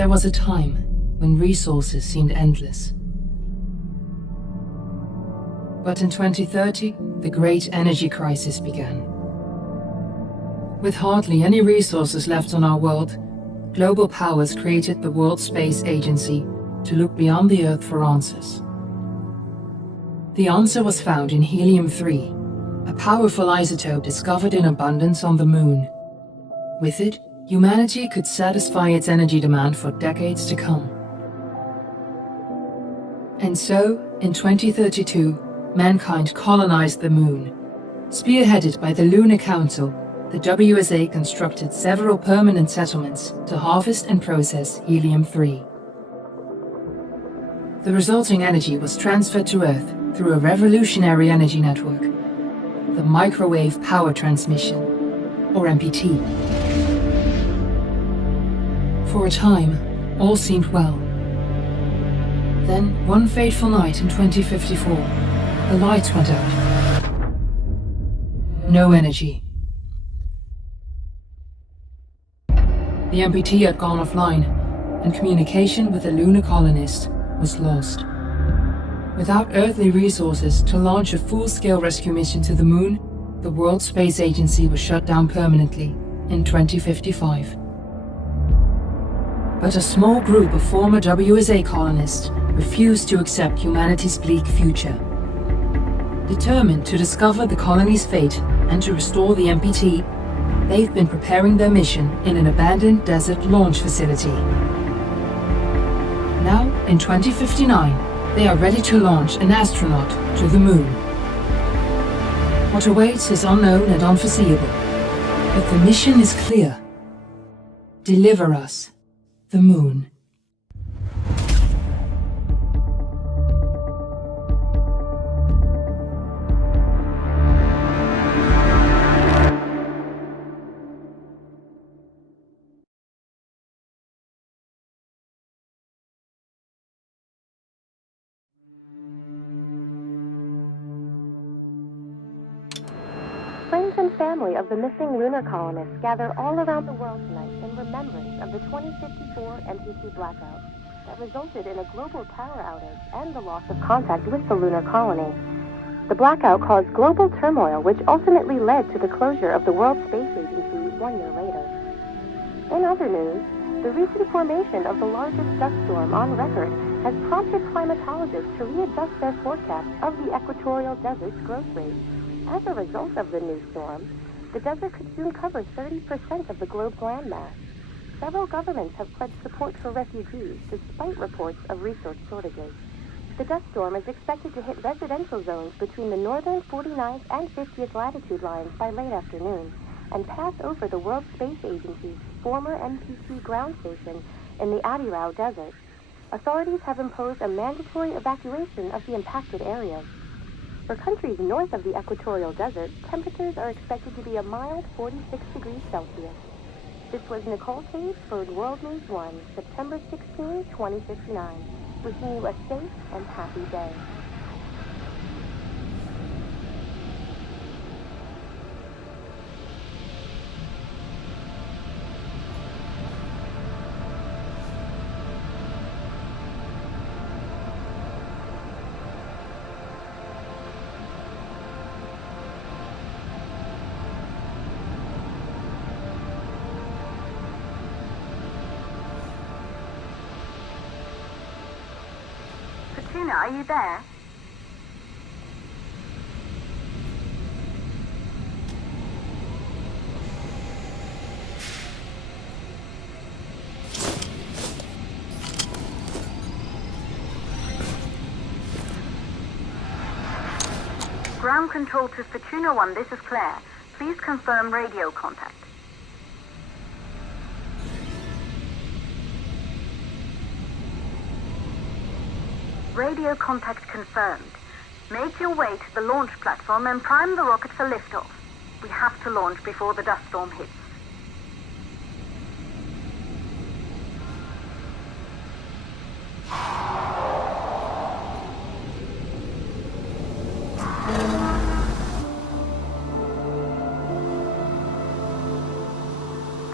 There was a time when resources seemed endless. But in 2030, the great energy crisis began. With hardly any resources left on our world, global powers created the World Space Agency to look beyond the Earth for answers. The answer was found in helium-3, a powerful isotope discovered in abundance on the Moon. With it, humanity could satisfy its energy demand for decades to come. And so, in 2032, mankind colonized the Moon. Spearheaded by the Lunar Council, the WSA constructed several permanent settlements to harvest and process helium-3. The resulting energy was transferred to Earth through a revolutionary energy network, the Microwave Power Transmission, or MPT. For a time, all seemed well. Then, one fateful night in 2054, the lights went out. No energy. The MPT had gone offline, and communication with the lunar colonist was lost. Without earthly resources to launch a full-scale rescue mission to the Moon, the World Space Agency was shut down permanently in 2055. But a small group of former WSA colonists refused to accept humanity's bleak future. Determined to discover the colony's fate and to restore the MPT, they've been preparing their mission in an abandoned desert launch facility. Now, in 2059, they are ready to launch an astronaut to the Moon. What awaits is unknown and unforeseeable, but the mission is clear. Deliver us the Moon. Friends and family of the missing lunar colonists gather all around the world tonight in remembrance of the 2054 MPT blackout that resulted in a global power outage and the loss of contact with the lunar colony. The blackout caused global turmoil, which ultimately led to the closure of the World Space Agency 1 year later. In other news, the recent formation of the largest dust storm on record has prompted climatologists to readjust their forecast of the equatorial desert's growth rate. As a result of the new storm, the desert could soon cover 30% of the globe's landmass. Several governments have pledged support for refugees, despite reports of resource shortages. The dust storm is expected to hit residential zones between the northern 49th and 50th latitude lines by late afternoon, and pass over the World Space Agency's former MPT ground station in the Adirau Desert. Authorities have imposed a mandatory evacuation of the impacted areas. For countries north of the equatorial desert, temperatures are expected to be a mild 46 degrees Celsius. This was Nicole Cage for World News 1, September 16, 2059. Wishing you a safe and happy day. Tuna, are you there? Ground control to Fortuna 1, this is Claire. Please confirm radio contact. Radio contact confirmed. Make your way to the launch platform and prime the rocket for liftoff. We have to launch before the dust storm hits.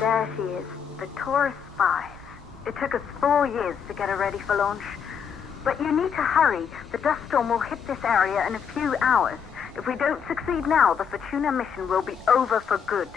There she is, the Taurus 5. It took us 4 years to get her ready for launch. But you need to hurry. The dust storm will hit this area in a few hours. If we don't succeed now, the Fortuna mission will be over for good.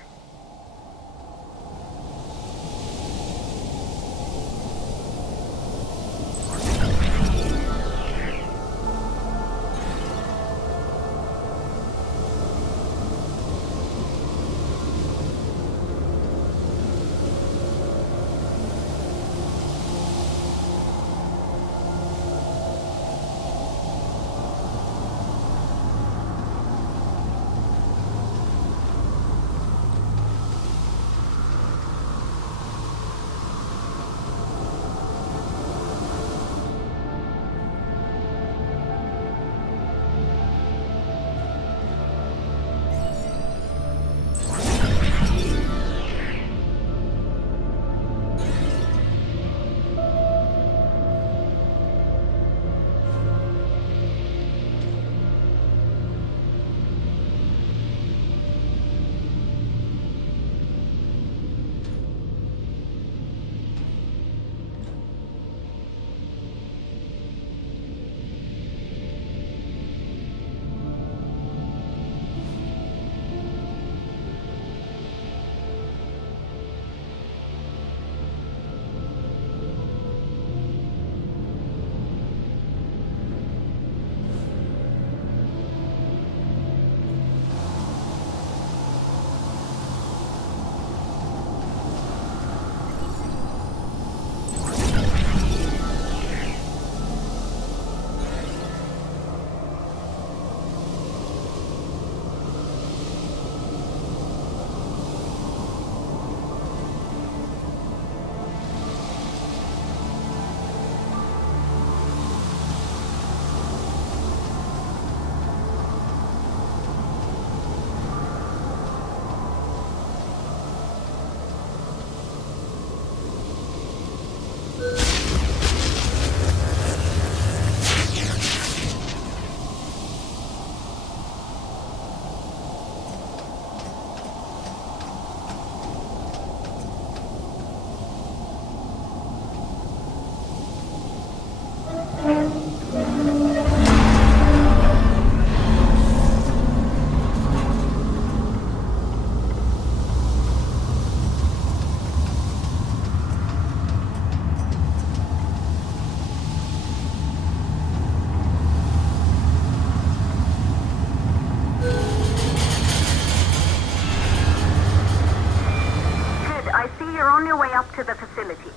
To the facility.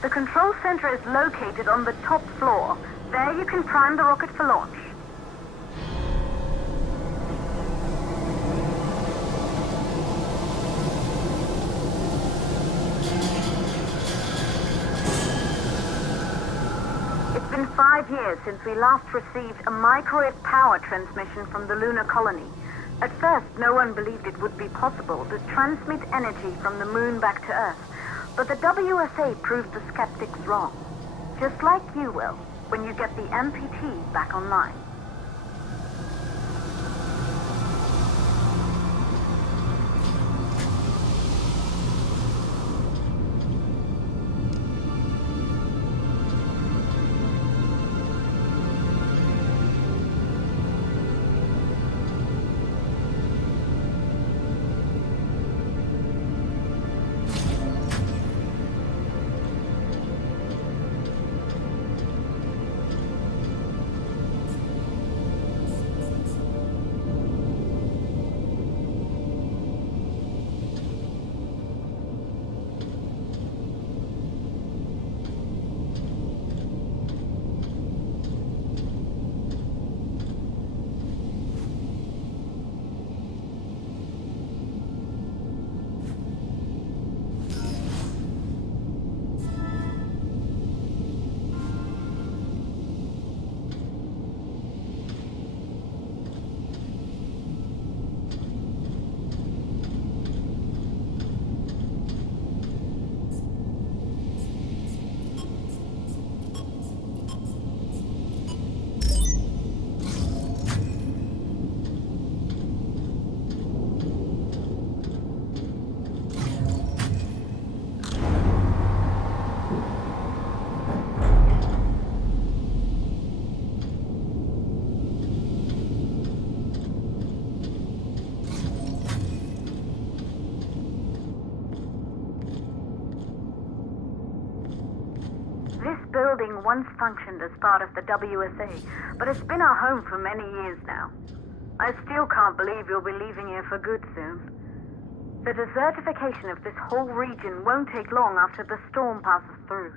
The control center is located on the top floor. There you can prime the rocket for launch. It's been 5 years since we last received a microwave power transmission from the lunar colony. At first, no one believed it would be possible to transmit energy from the moon back to Earth. But the WSA proved the skeptics wrong. Just like you will, when you get the MPT back online. once functioned as part of the WSA, but it's been our home for many years now. I still can't believe you'll be leaving here for good soon. The desertification of this whole region won't take long after the storm passes through.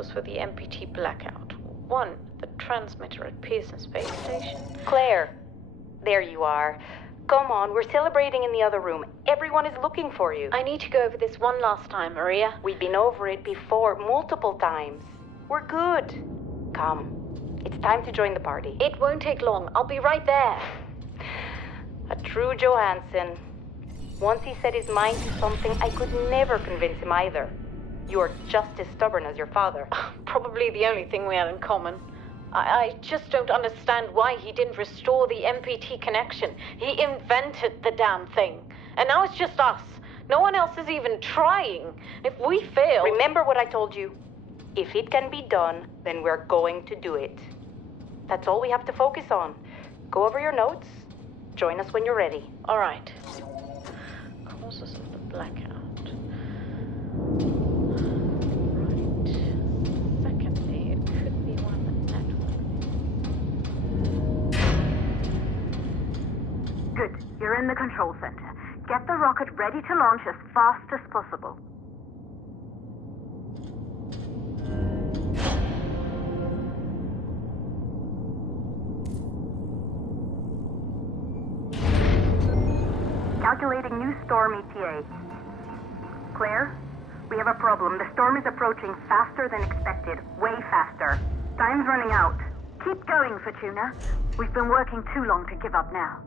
causes for the MPT blackout. 1, the transmitter at Pearson Space Station. Claire, there you are. Come on, we're celebrating in the other room. Everyone is looking for you. I need to go over this one last time, Maria. We've been over it before, multiple times. We're good. Come. It's time to join the party. It won't take long. I'll be right there. A true Johansson. Once he set his mind to something, I could never convince him either. You're just as stubborn as your father. Probably the only thing we had in common. I just don't understand why he didn't restore the MPT connection. He invented the damn thing. And now it's just us, No one else is even trying. If we fail... Remember what I told you. If it can be done, then we're going to do it. That's all we have to focus on. Go over your notes. Join us when you're ready. All right. Causes of the blackout. Right. Secondly, it could be one of the network. Good. You're in the control center. Get the rocket ready to launch as fast as possible. Calculating new storm ETA. Clear? We have a problem. The storm is approaching faster than expected. Way faster. Time's running out. Keep going, Fortuna. We've been working too long to give up now.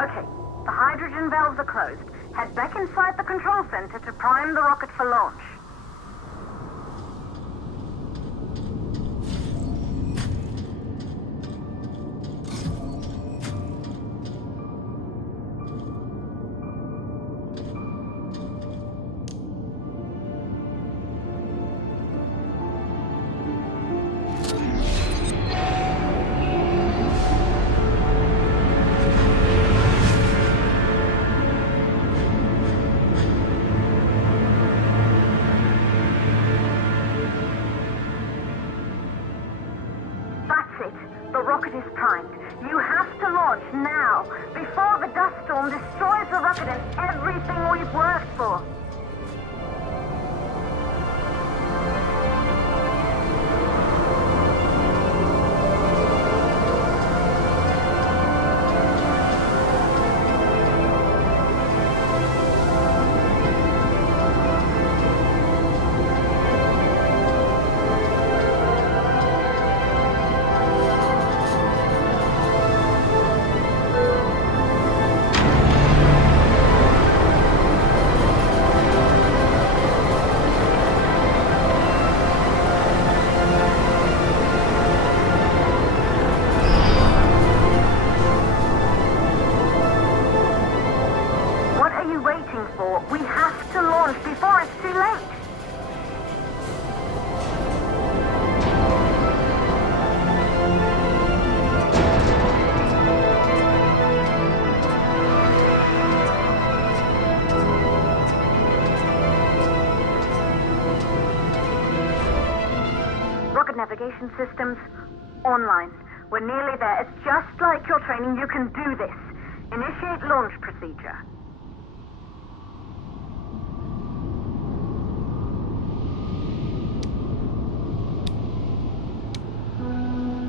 Okay, the hydrogen valves are closed. Head back inside the control center to prime the rocket for launch. The rocket is primed. You have to launch now, before the dust storm destroys the rocket and everything we've worked for. waiting for? We have to launch before it's too late. Rocket navigation systems online. We're nearly there. It's just like your training. You can do this. Initiate launch procedure.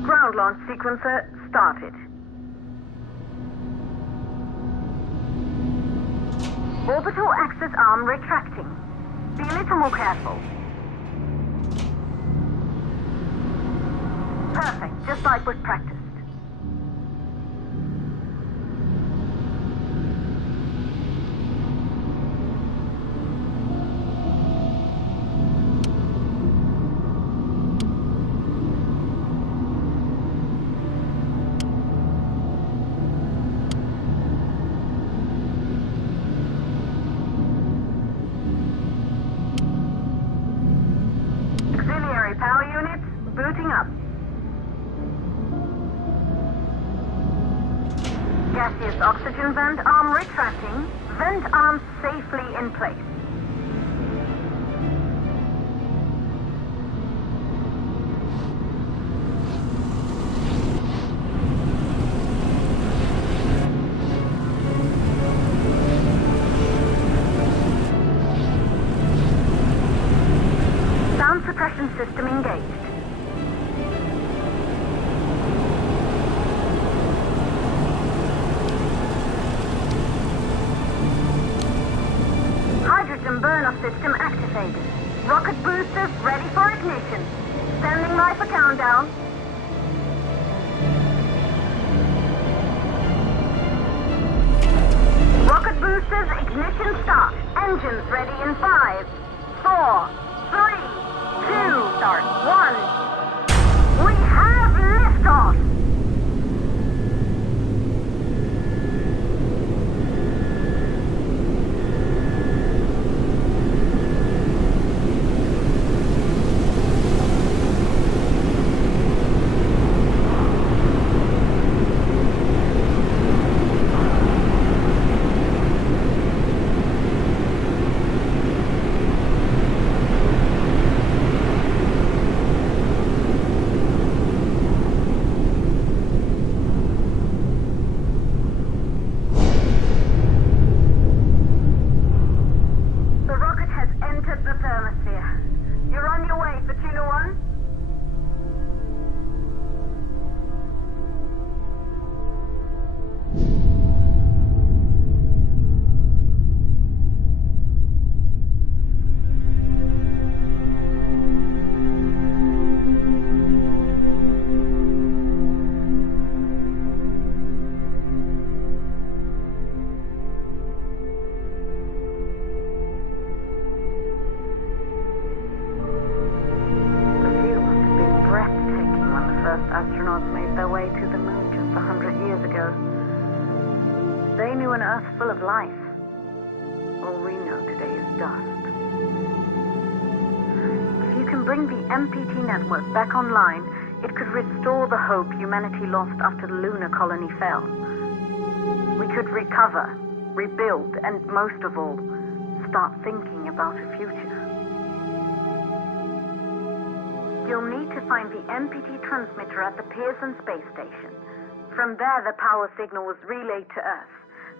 Ground launch sequencer started. Orbital axis arm retracting. Be a little more careful. Perfect, just like we've practiced. Auxiliary power units booting up. Gaseous oxygen vent arm retracting. Vent arm safely in place. Sound suppression system engaged. Hydrogen burn-off system activated. Rocket boosters ready for ignition. Standing by for countdown. Rocket boosters ignition start. Engines ready in 5, 4, 3, 2, start, 1. We have liftoff! The rocket has entered the thermosphere. You're on your way, Fortuna 1. The view must have been breathtaking when the first astronauts made their way to the moon just 100 years ago. They knew an Earth full of life. All we know today is dust. If you can bring the MPT network back online, it could restore the hope humanity lost after the lunar colony fell. We could recover, rebuild, and most of all, start thinking about a future. You'll need to find the MPT transmitter at the Pearson space station. From there, the power signal was relayed to Earth.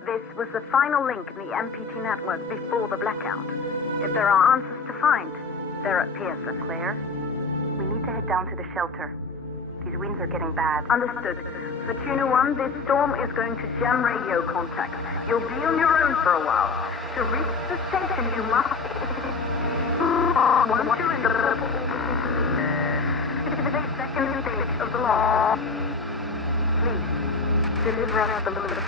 This was the final link in the MPT network before the blackout. If there are answers to find, they're at Pearson. Claire, we need to head down to the shelter. These winds are getting bad. Understood. Fortuna 1, this storm is going to jam radio contact. You'll be on your own for a while. To reach the station, you must... Once you're in the purple... The second stage of the launch. Please, deliver us the moon.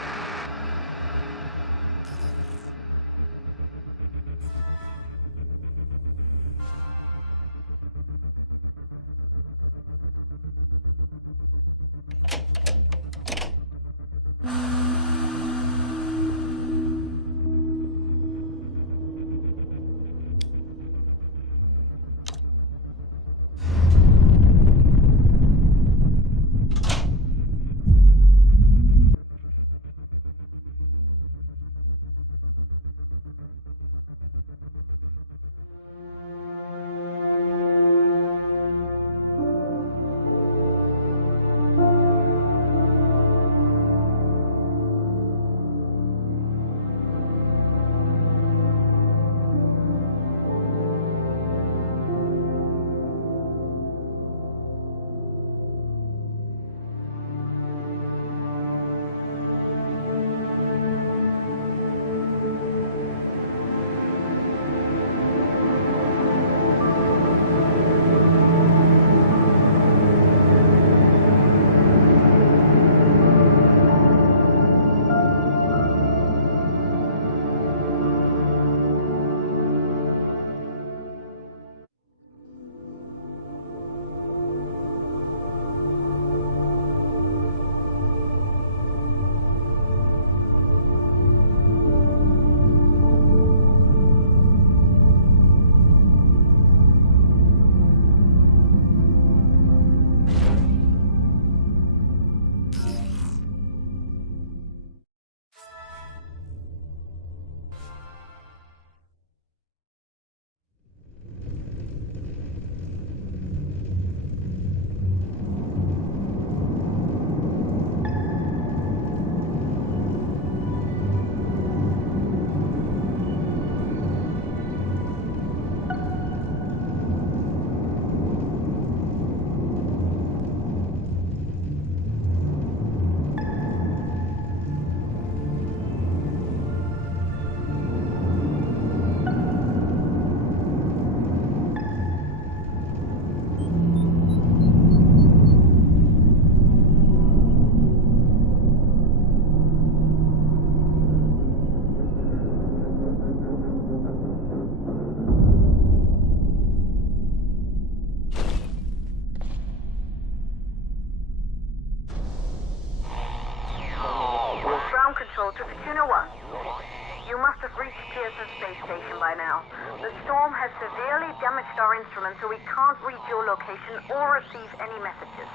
by now. The storm has severely damaged our instruments, so we can't reach your location or receive any messages.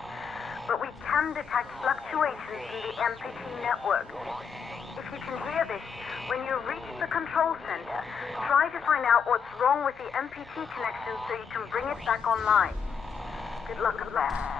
But we can detect fluctuations in the MPT network. If you can hear this, when you reach the control center, try to find out what's wrong with the MPT connection so you can bring it back online. Good luck with that.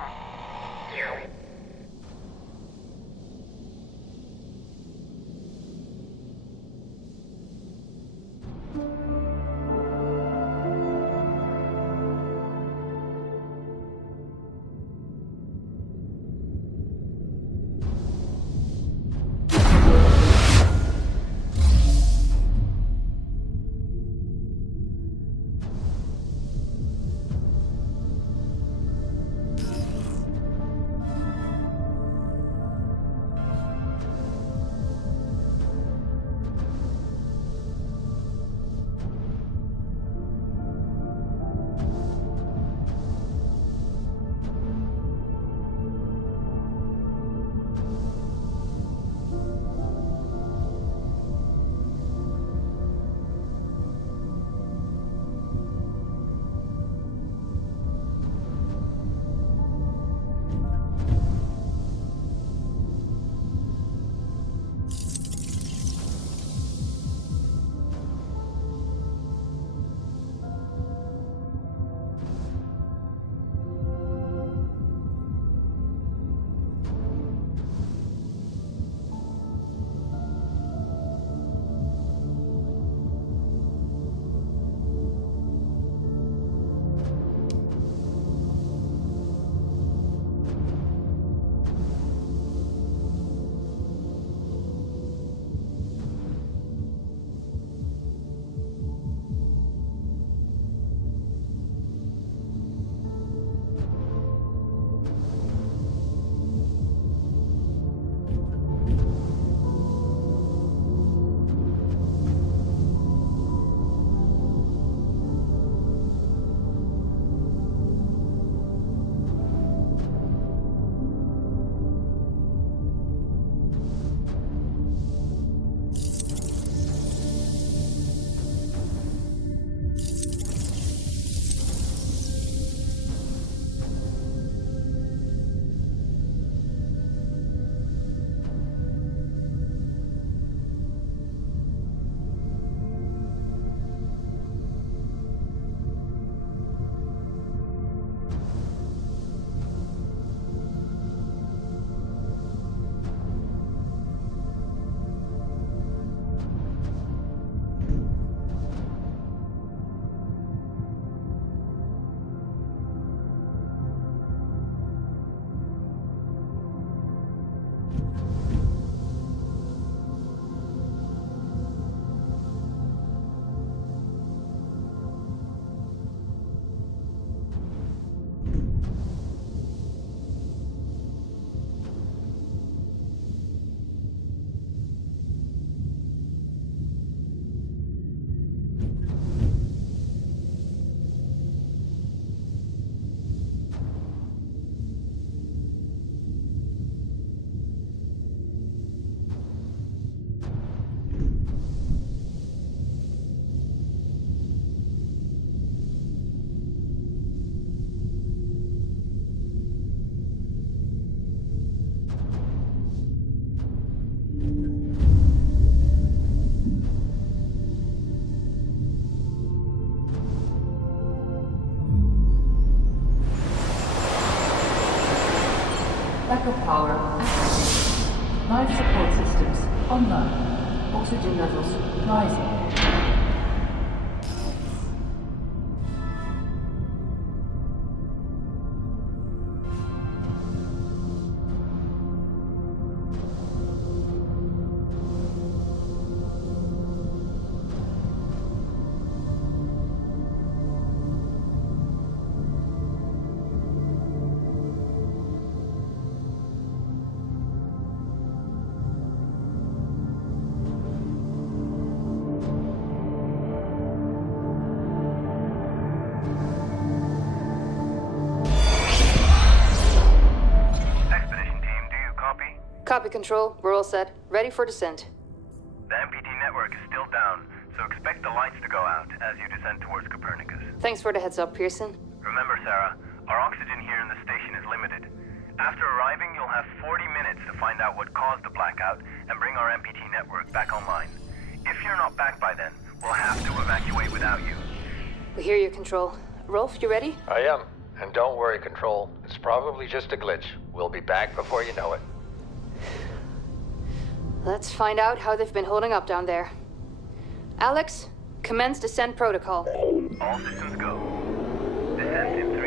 Backup power activated. Life support systems online. Oxygen levels rising. Copy, Control. We're all set. Ready for descent. The MPT network is still down, so expect the lights to go out as you descend towards Copernicus. Thanks for the heads up, Pearson. Remember, Sarah, our oxygen here in the station is limited. After arriving, you'll have 40 minutes to find out what caused the blackout and bring our MPT network back online. If you're not back by then, we'll have to evacuate without you. We hear you, Control. Rolf, you ready? I am. And don't worry, Control. It's probably just a glitch. We'll be back before you know it. Let's find out how they've been holding up down there. Alex, commence descent protocol. All systems go. Descent in